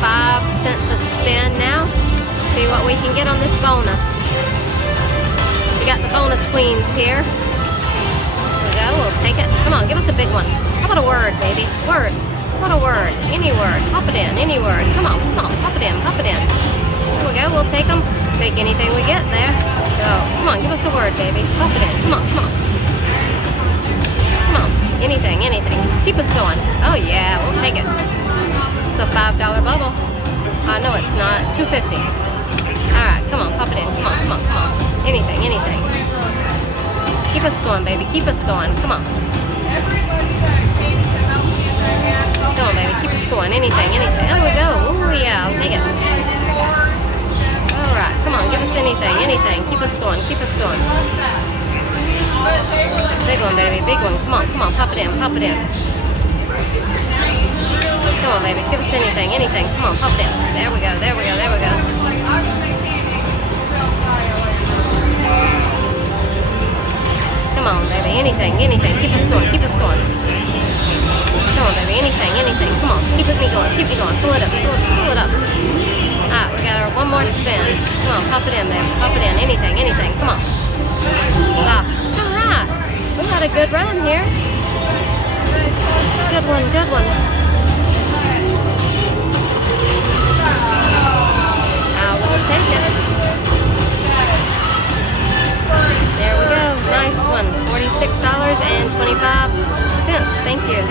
5 cents a spin now. See what we can get on this bonus. We got the bonus queens here. Here we go, we'll take it. Come on, give us a big one. How about a word, baby? Word. How about a word? Any word. Pop it in, any word. Come on, pop it in, pop it in. There we go, we'll take them. Take anything we get there. Go. Come on, give us a word, baby. Pop it in. Come on, come on. Come on. Anything, anything. Just keep us going. Oh yeah, we'll take it. It's a $5 bubble. No, it's not. $2.50. Alright, come on, pop it in. Come on, come on, come on. Anything, anything. Keep us going, baby. Keep us going. Come on. Come on, baby. Keep us going. Anything, anything. There we go. Oh yeah, I'll take it. Alright, come on. Give us anything, anything. Keep us going. Keep us going. Big one, baby. Big one. Come on, come on. Pop it in. Pop it in. Come on, baby. Give us anything, anything. Come on, pop it in. There we go. There we go. There we go. Come on, baby. Anything, anything. Keep us going. Keep us going. Come on, baby. Anything, anything. Come on. Keep me going. Keep me going. Pull it up. Pull it up. Alright, we got our one more spin. Come on, pop it in there. Pop it in. Anything, anything. Come on. Alright. We had a good run here. Good one, good one. We'll take it. There we go. Nice one. $46.25. Thank you.